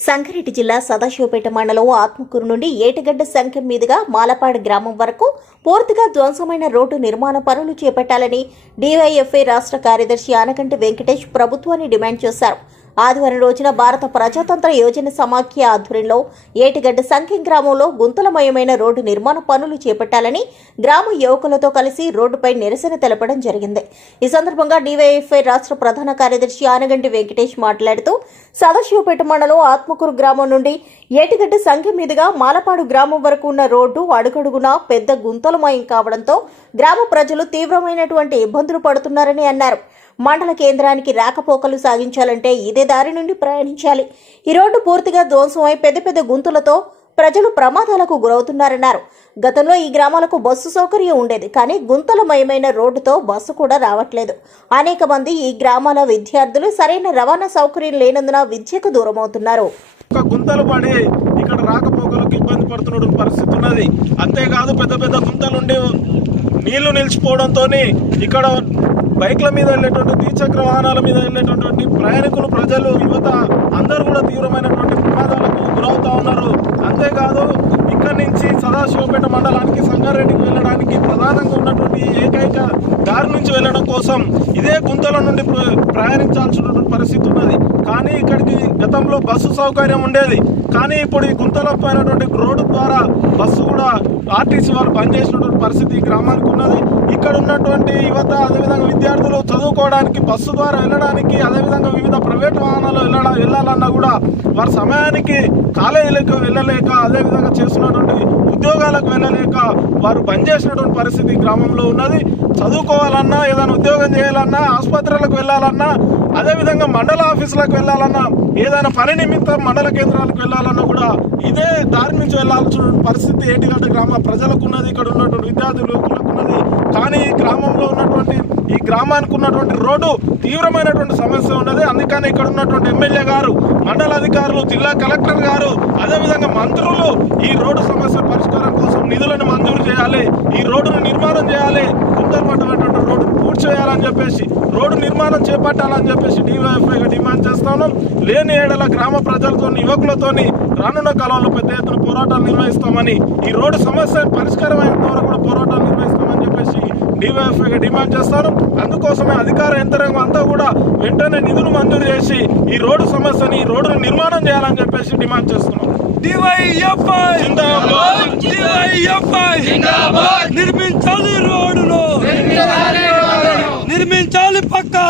సంగారెడ్డి జిల్లా సదాశివపేట మండలం ఆత్మకూరు నుండి ఏటగడ్డ సంఖ్యం మీదుగా మాలపాడు గ్రామం వరకు పూర్తిగా ధ్వంసమైన రోడ్డు నిర్మాణ పనులు చేపట్టాలని డివైఎఫ్ఐ రాష్ట్ర కార్యదర్శి ఆనకంటి వెంకటేష్ ప్రభుత్వాన్ని డిమాండ్ చేశారు. ఆదివారం రోజున భారత ప్రజాతంత్ర యోజన సమాఖ్య ఆధ్వర్యంలో ఏటిగడ్డ సంఖ్యం గ్రామంలో గుంతలమయమైన రోడ్డు నిర్మాణ పనులు చేపట్టాలని గ్రామ యువకులతో కలిసి రోడ్డుపై నిరసన తెలపడం జరిగింది. ఈ సందర్భంగా డివైఎఫ్ఐ రాష్ట్ర ప్రధాన కార్యదర్శి ఆనగంటి వెంకటేష్ మాట్లాడుతూ సదాశివపేట మండలం ఆత్మకూరు గ్రామం నుండి ఏటిగడ్డ సంఖ్య మీదుగా మాలపాడు గ్రామం వరకు ఉన్న రోడ్డు అడుగడుగునా పెద్ద గుంతలమయం కావడంతో గ్రామ ప్రజలు తీవ్రమైనటువంటి ఇబ్బందులు పడుతున్నారని అన్నారు. మండల కేంద్రానికి రాకపోకలు సాగించాలంటే ఇదే దారి నుండి ప్రయాణించాలి. ఈ రోడ్డు పూర్తిగా ధ్వంసమై పెద్ద పెద్ద గుంతలతో ప్రజలు ప్రమాదాలకు గురవుతున్నారన్నారు. గతంలో ఈ గ్రామాలకు బస్సు సౌకర్యం ఉండేది కానీ గుంతలమయమైన రోడ్డుతో బస్సు కూడా రావట్లేదు. అనేక మంది ఈ గ్రామాల విద్యార్థులు సరైన రవాణా సౌకర్యం లేనందున విద్యకు దూరమవుతున్నారు. ఒక గుంతలు పడి ఇక్కడ రాకపోకలకు ఇబ్బంది పడుతున్న పరిస్థితి ఉన్నది. అంతేకాదు పెద్ద పెద్ద గుంతలుండి నీళ్ళు నిలిచిపోవడంతో ఇక్కడ బైక్ల మీద వెళ్ళేటువంటి ద్విచక్ర వాహనాల మీద వెళ్ళేటటువంటి ప్రయాణికులు ప్రజలు యువత అందరూ కూడా తీవ్రమైనటువంటి ప్రమాదాలకు గురవుతా ఉన్నారు. అంతేకాదు ఇక్కడి నుంచి సదాశివపేట మండలానికి సంగారెడ్డికి వెళ్ళడానికి ప్రధానంగా ఉన్నటువంటి ఏకైక దారి నుంచి వెళ్ళడం కోసం ఇదే గుంతల నుండి ప్ర- ప్రయాణించాల్సినటువంటి పరిస్థితి ఉన్నది. కానీ ఇక్కడికి గతంలో బస్సు సౌకర్యం ఉండేది. కానీ ఇప్పుడు ఈ గుంతలో పోయినటువంటి రోడ్డు ద్వారా బస్సు కూడా ఆర్టీసీ వారు బంద్ చేసినటువంటి పరిస్థితి ఈ గ్రామానికి ఉన్నది. ఇక్కడ ఉన్నటువంటి యువత అదేవిధంగా విద్యార్థులు చదువుకోవడానికి బస్సు ద్వారా వెళ్ళడానికి అదేవిధంగా వివిధ ప్రైవేట్ వాహనాలు వెళ్ళడం వెళ్ళాలన్నా కూడా వారి సమయానికి కాలేజీలకు వెళ్ళలేక అదేవిధంగా చేస్తున్నటువంటి ఉద్యోగాలకు వెళ్ళలేక వారు బంద్ చేసినటువంటి పరిస్థితి గ్రామంలో ఉన్నది. చదువుకోవాలన్నా ఏదైనా ఉద్యోగం చేయాలన్నా ఆసుపత్రులకు వెళ్ళాలన్నా అదేవిధంగా మండల ఆఫీసులకు వెళ్ళాలన్నా ఏదైనా పని నిమిత్తం మండల కేంద్రాలకు వెళ్ళాలన్నా కూడా ఇదే దారి నుంచి వెళ్ళాల్సిన పరిస్థితి ఏటిగడ్డ గ్రామ ప్రజలకు ఉన్నది ఇక్కడ ఉన్నటువంటి విద్యార్థులు యువకులకు ఉన్నది. కానీ ఈ గ్రామంలో ఉన్నటువంటి ఈ గ్రామానికి ఉన్నటువంటి రోడ్డు తీవ్రమైనటువంటి సమస్య ఉన్నది. అందుకని ఇక్కడ ఉన్నటువంటి ఎమ్మెల్యే గారు మండల అధికారులు జిల్లా కలెక్టర్ గారు అదేవిధంగా మంత్రులు ఈ రోడ్డు సమస్య పరిష్కారం కోసం నిధులను మంజూరు చేయాలి ఈ రోడ్డును నిర్మాణం చేయాలి గుంతలు పడ్డటువంటి రోడ్డు చేయాలని చెప్పేసి రోడ్డు నిర్మాణం చేపట్టాలని చెప్పేసి డివైఎఫ్ఐగా డిమాండ్ చేస్తాను లేని ఏడల గ్రామ ప్రజలతో యువకులతోని రానున్న కాలంలో పెద్ద ఎత్తున పోరాటాలు నిర్వహిస్తామని ఈ రోడ్డు సమస్య పరిష్కారం అయినంత వరకు కూడా పోరాటాలు నిర్వహిస్తామని చెప్పేసి డివైఎఫ్ఐగా డిమాండ్ చేస్తాను. అందుకోసమే అధికార యంత్రాంగం అంతా కూడా వెంటనే నిధులు మంజూరు చేసి ఈ రోడ్డు సమస్యని ఈ రోడ్డును నిర్మాణం చేయాలని చెప్పేసి డిమాండ్ చేస్తున్నాం. డివైఎఫ్ఐ జిందాబాద్! డివైఎఫ్ఐ నిర్మించాలి నిర్మించాలి పక్కా